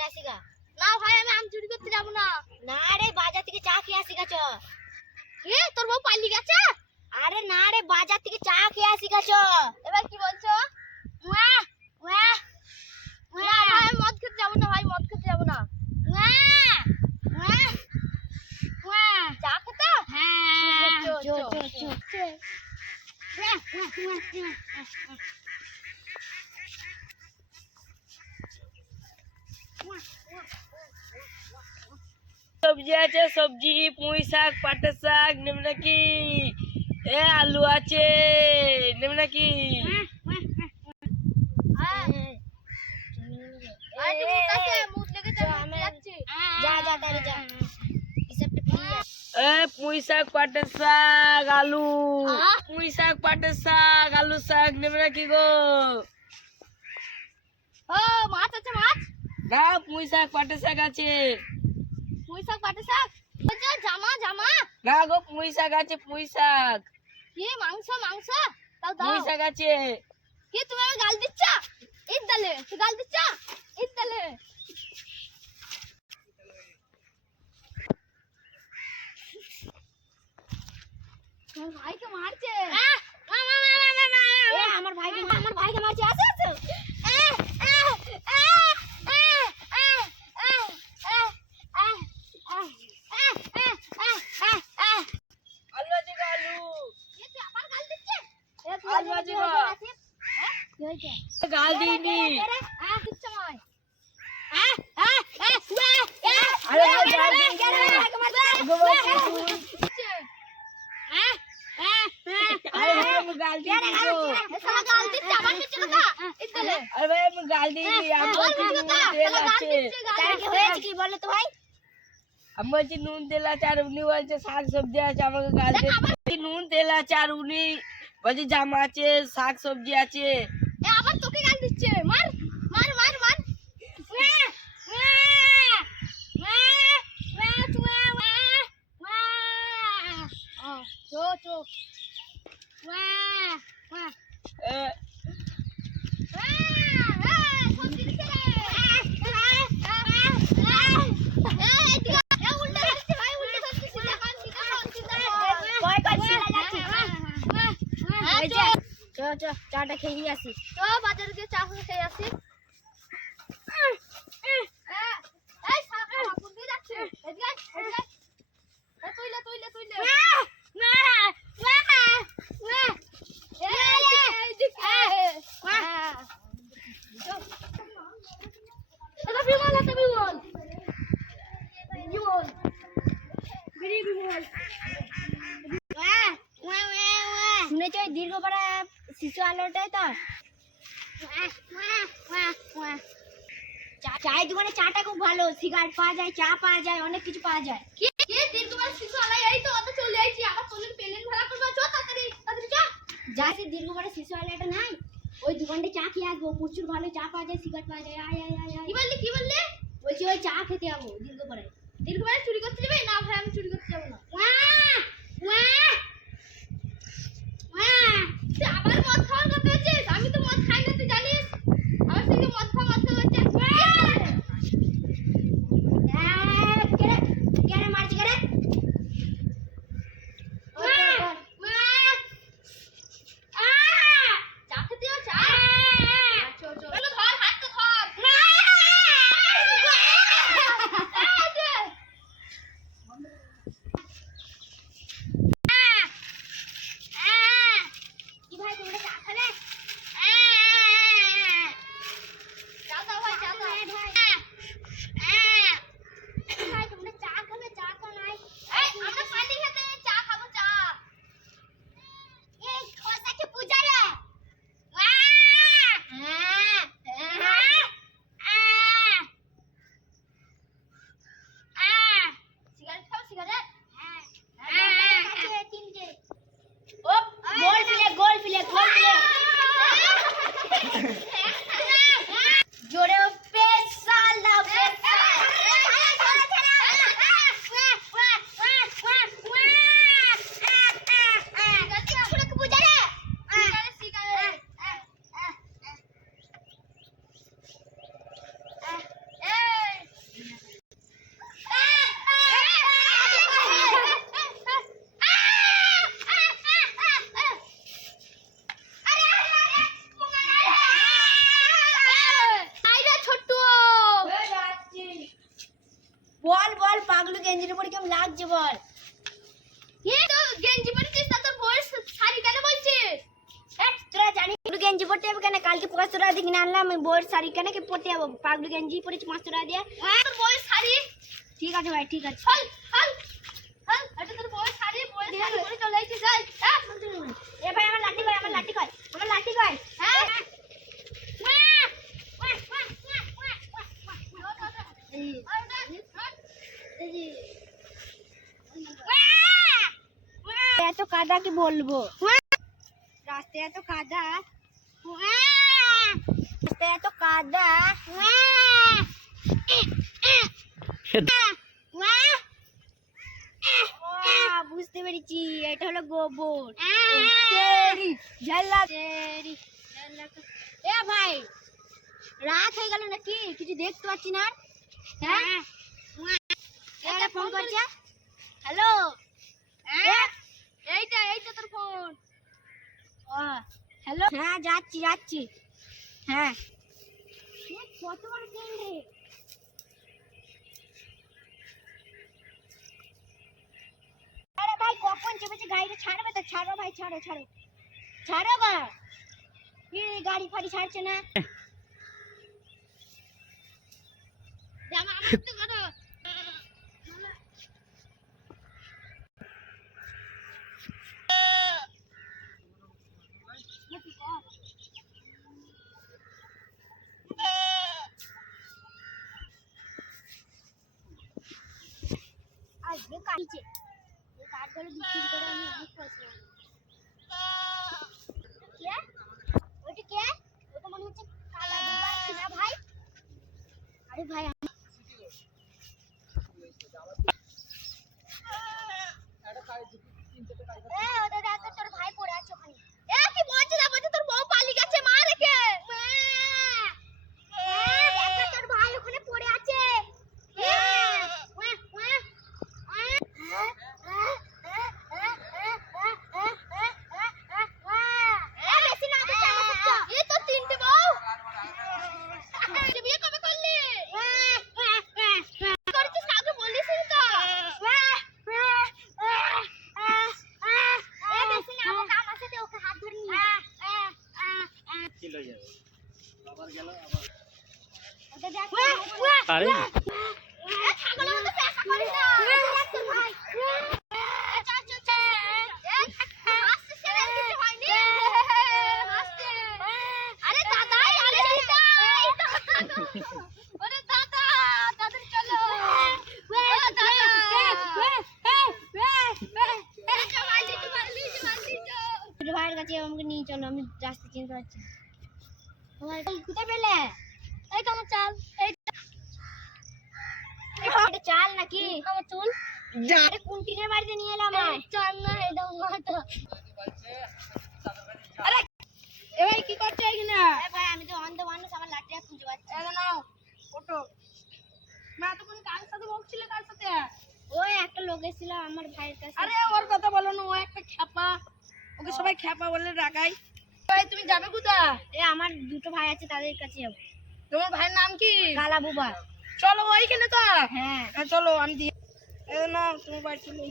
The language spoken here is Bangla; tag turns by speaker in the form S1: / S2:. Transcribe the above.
S1: করে আসি গা।
S2: না ভাই আমি আম চুরি করতে যাব না।
S1: না রে বাজার থেকে চা খেয়ে আসি গা চ।
S2: কি তোর বউ পালি গেছে?
S1: আরে না রে বাজার থেকে চা খেয়ে আসি গা চ।
S2: এবার কি বলছো?
S1: ওয়া ওয়া
S2: না ভাই মদ খেতে যাব না ভাই মদ খেতে যাব না।
S1: ওয়া ওয়া ওয়া
S2: চা খেতে?
S1: হ্যাঁ।
S2: চো,
S1: চো
S2: চো,
S1: চো।
S3: সবজি আছে সবজি পুঁই শাক পাটের শাক নেবে নাকি? এ আলু আছে নেবে নাকি?
S2: হ্যাঁ আরে মুখ আছে মুখ লেগেছে আমি যাচ্ছি
S1: যা যা তাড়ি যা। হিসাবটা ফিরিয়ে আস।
S3: এ পুঁই শাক পাটের শাক আলু।
S2: আহ?
S3: পুঁই শাক পাটের শাক আলু শাক নেবে নাকি গো?
S2: ও মাছ আছে মাছ?
S3: না পুঁই শাক পাটের শাক আছে।
S2: পুঁই শাক। পাটে শাক বলছো জামা জামা।
S3: না গো পুঁই শাক আছে পুঁই শাক
S2: কি মাংস মাংস? তাও দাও।
S3: পুঁই শাক আছে।
S2: কি তুমি আমি গাল দিচ্ছ? ঈদ দালে তুই গাল দিচ্ছ? ঈদ দালে ভাইকে মারছে।
S1: আমার ভাইকে আমার ভাইকে মারছে আসো আসো
S3: আলু আছে গো আলু
S2: এ তুই আবার গাল দিচ্ছে
S3: আলু আছে গো
S1: কি হয়েছে
S3: গাল দিইনি
S2: আ দিচ্ছে মাই
S3: আরে ভাই গাল দিইনি গো বাবু।
S2: দিচ্ছে
S3: আরে ভাই আমি গাল দিইনি গো
S2: এ শালা গাল দিচ্ছে আবার দিচ্ছে কথা ঈদ দালে
S3: আরে ভাই আমি গাল দিইনি আমি বলছি নুন তেল আছে আর উনি বলছে শাক সবজি আছে আমাকে গাল নুন তেল আছে আর উনি বলছে জামা আছে শাক সবজি আছে।
S2: দিচ্ছে মার মার মার মার চো চো
S1: চাটা খেয়ে আসি
S2: চ বাজারে গিয়ে চা খেয়ে আসি এই শালা কোন দিকে যাচ্ছে এদিকে আয়, এদিকে আয়। এই তুইলে তুইলে তুইলে এটা বিমল এটা বিমল বিমল বিড়ি বিমল
S1: শুনেছ ওই দীর্ঘপাড়া শিশু আলোটাই তো চা- চায়ের দোকানে চাটা খুব ভালো সিগারেট পাওয়া যায় চা পাওয়া যায় অনেক কিছু পাওয়া যায়।
S2: কি? কি? দীর্ঘবার শিশু আলাই এই তো অত চলে আইছি আবার তোদের পেলেন ভাড়া করবা চো তাড়াতাড়ি তাড়াতাড়ি চো।
S1: যা সে দীর্ঘপাড়া শিশু আলোটা নাই। ওই দোকানটা চা খেয়ে আসব প্রচুর ভালো চা পাওয়া যায় সিগারেট পাওয়া যায় আয় আয় আয়
S2: কি বললি কি বললি?
S1: বলছি ওই চা খেতে যাব দীর্ঘপাড়ায়
S2: দীর্ঘবার চুরি করতে যাবে? না ভাই আমি চুরি করতে যাব না। তুই
S1: গেঞ্জির উপরে কেমন লাগছে বল?
S2: কি তো গেঞ্জি পরেছিস তা তোর বউয়ের শাড়ি কেন বলছিস?
S1: হ্যাঁ, তোরা জানিস পাগলু গেঞ্জি পরতে হবে কেন? কালকে পাঁচশো টাকা দিয়ে কিনে আনলাম আমি বইয়ের শাড়ি কেন কি পরতে যাব? পাগলু গেঞ্জি পরেছি পাঁচশো টাকা দিয়ে।
S2: হ্যাঁ তোর বউয়ের শাড়ি
S1: ঠিক আছে ভাই ঠিক আছে।
S2: চল চল চল এটা তোর বউয়ের শাড়ি বউয়ের শাড়ি পরে চলে এসেছিস যাই হ্যাঁ
S1: এ ভাই আমার লাঠি কয় আমার লাঠি কয় আমার লাঠি কয়
S2: হ্যাঁ
S1: এত কাদা কি বলব? রাস্তায় এত কাদা? রাস্তায় এত কাদা? বুঝতে পেরেছি এটা হলো গোবর। এ ভাই রাত হয়ে গেল নাকি? কিছু দেখতে পাচ্ছি না হ্যাঁ? ফোন করছে হ্যালো?
S2: এইটা এইটা তোর ফোন
S1: হ্যালো হ্যাঁ যাচ্ছি যাচ্ছি। হ্যাঁ। কত বড় ট্রেন রে? আরে ভাই কখন চেপেছে? গাড়িটা ছাড়বে তো? ছাড়ো ভাই ছাড়ো ছাড়ো। ছাড়ো এ গাড়ি ফাড়ি ছাড়ছে না।
S2: জামা আমার তো করো
S1: এই কাঠগুলো বিক্রি করে আমি অনেক পয়সা। কে? ওইটা কে? ওটা মনে হচ্ছে কালা না ভাই? আরে ভাই আমি- এ, তো, তোর ভাই পড়ে আছে ওখানে
S2: এ কি বলছিস না বলছিস তোর বউ পালিয়ে গেছে মা রেখে
S1: এ, দেখ তো, তোর ভাই ওখানে পড়ে আছে এ, ওয়া, ওয়া, ওয়া।
S2: এ বেশি না দিতে আমার কাছে। এই তো তিনটে বউ তুই বিয়ে কবে করলি করেছিস কাউকে বলিস নি তো
S1: এ, বেশি না, আমাকে আমার সাথে ওকে হাত ধরে নিয়ে। ওটা দেখ তো,
S4: আরে
S2: এ ছাগলের মতো পেশা করিস না
S1: তোর ভাই।
S2: এ চল চল চল এ হাসতে সেরে কিছু হয়নি হাসতে আরে দাদা আরে দিদা আরে দাদা দাদা চলো ও দাদা মারলি তো মারলি তো মারলি তো
S1: ভাইয়ের কাছে আমাকে নিয়ে চলো আমি রাস্তা চিনতে পারছি
S2: তো আমার
S1: আমি তো আমার লাঠিটা খুঁজে পাচ্ছি না।
S3: কার সাথে কার সাথে
S1: ওই একটা লোক আমার ভাইয়ের কাছে
S3: আরে ওর কথা বলো না ও একটা খ্যাপা ওকে সবাই খ্যাপা বলে রাখাই ভাই তুমি যাবে কোথায়?
S1: এ আমার দুটো ভাই আছে তাদের কাছে যাব।
S3: তোমার ভাইয়ের নাম কি?
S1: কালা বুবা।
S3: চলো ওইখানে তো।
S1: হ্যাঁ।
S3: হ্যাঁ চলো আমি দিয়ে না তোমার বাড়ি চলে